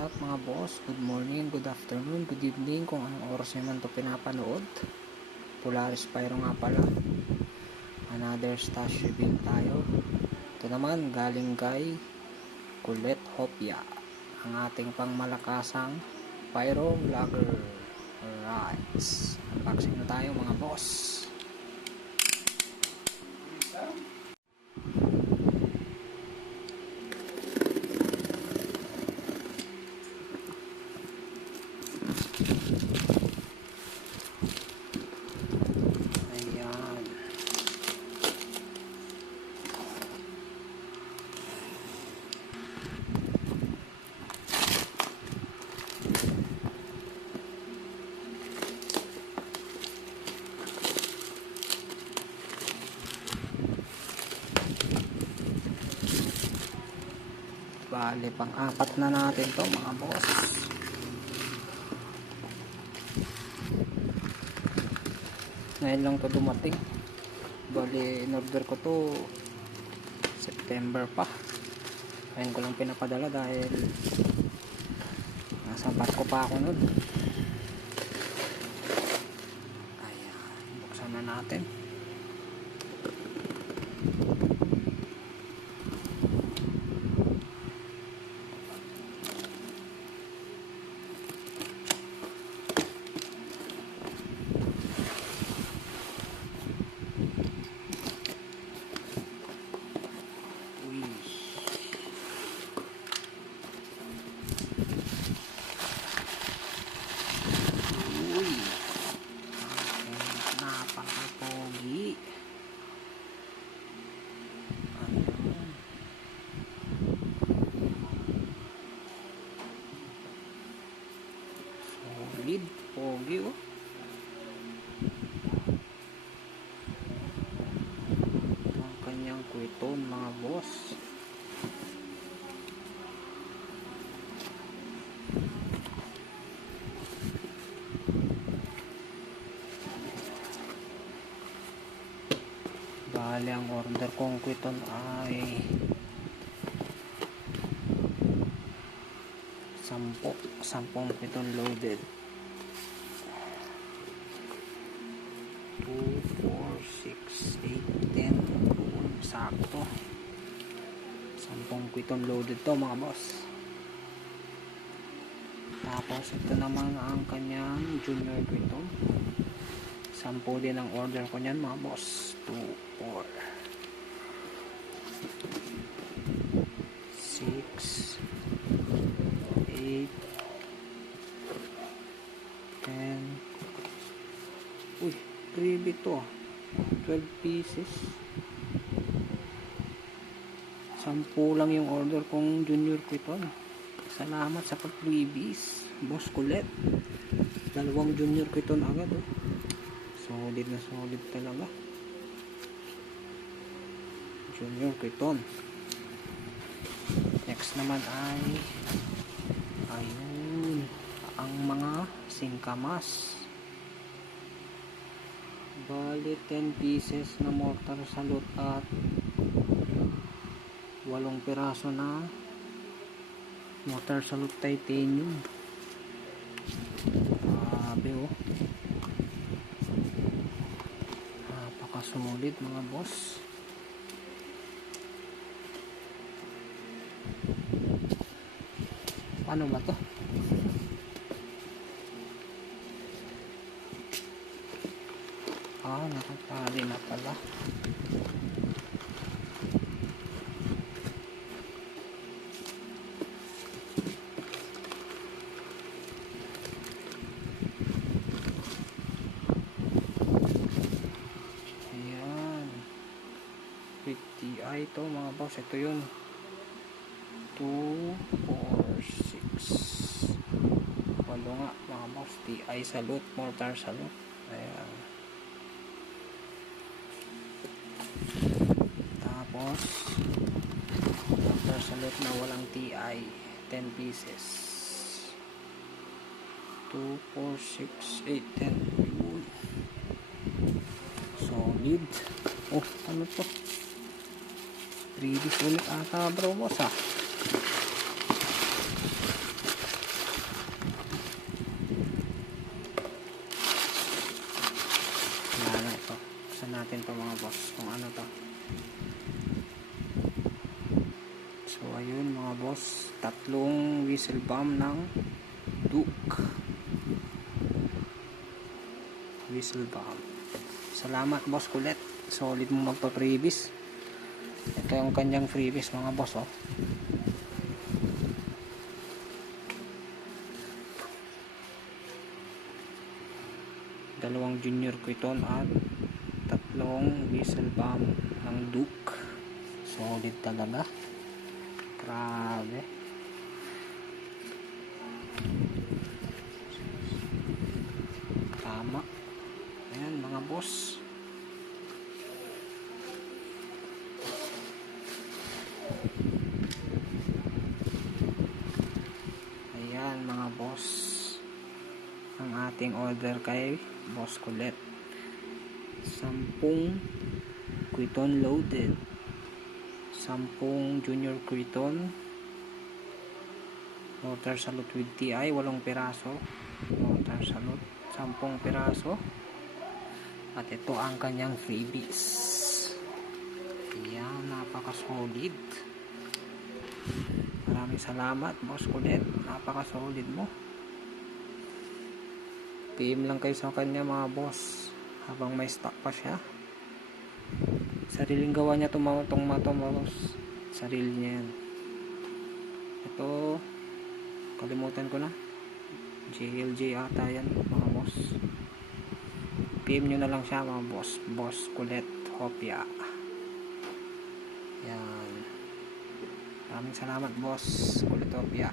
up mga boss? Good morning, good afternoon, good evening kung anong oras naman ito pinapanood. Polaris Pyro nga pala. Another stash review tayo. Ito naman galing kay Colette Hopia, ang ating pangmalakasang Pyro Vlogger. Alright, unboxing na tayo mga boss. Ayan. Bale, pang-apat na natin to mga boss. Ngayon lang to dumating. Bale, in-order ko to September pa. Ngayon ko lang pinapadala dahil nasa barko pa ako nun. Ayan, buksan na natin. Napakapogi. Solid, pogi oh. Ang kanyang kwiton mga boss. Bale, ang order kong kwiton ay 10 kwiton loaded. 2, 4, 6, 8, 10 sakto. 10 kwiton loaded to mga boss. Tapos ito naman ang kanyang junior kwiton. 10 din ang order ko niyan mga boss. 2, 4, 6, 8, 10. Uy, freebie to. 12 pieces. 10 lang yung order kong junior kwiton. Salamat sa pag-freebies, Boss Colette. 2 junior kwiton agad oh. Solid na solid talaga. Junior kwiton. Next naman ay ayun, ang mga singkamas. Bali 10 pieces na mortar salute at 8 piraso na mortar salute titanium. Grabe oh. Napakasolid mga boss. Paano ba to? Nakatali na pala. Ayan. 50i to mga boss. Ito yun. 2, 4, 6. Walo nga mga boss. TI salute, mortar salute. Ayan. Tapos mortar salute na walang TI, 10 pieces. 2, 4, 6, 8, 10. Yun. Solid. Oh, ano to? 3D ulit ata bro boss ah. So ayun mga boss, tatlong whistle bomb ng Duke whistle bomb. Salamat boss kulit, solid mo magpa-freebies. Ito yung kanyang freebies mga boss oh. Dalawang junior Quiton at tatlong whistle bomb ng Duke. Solid talaga, grabe. Tama. Ayan mga boss, ayan mga boss ang ating order kay Boss Kulit. 10 Quiton loaded, 10 junior Quiton water salute with TI, 8 piraso water salute, 10 piraso, at ito ang kanyang freebies. Ayan, napaka solid. Maraming salamat Boss Kulit, napaka solid mo. PM lang kayo sa kanya mga boss habang may stock pa siya. Sariling gawa niya itong mato boss, sarili niya yan. Ito kalimutan ko na, JLJ ata yan mga boss. PM nyo na lang siya mga boss, Boss Kulit Hopia. Yan, maraming salamat Boss Kulit Hopia.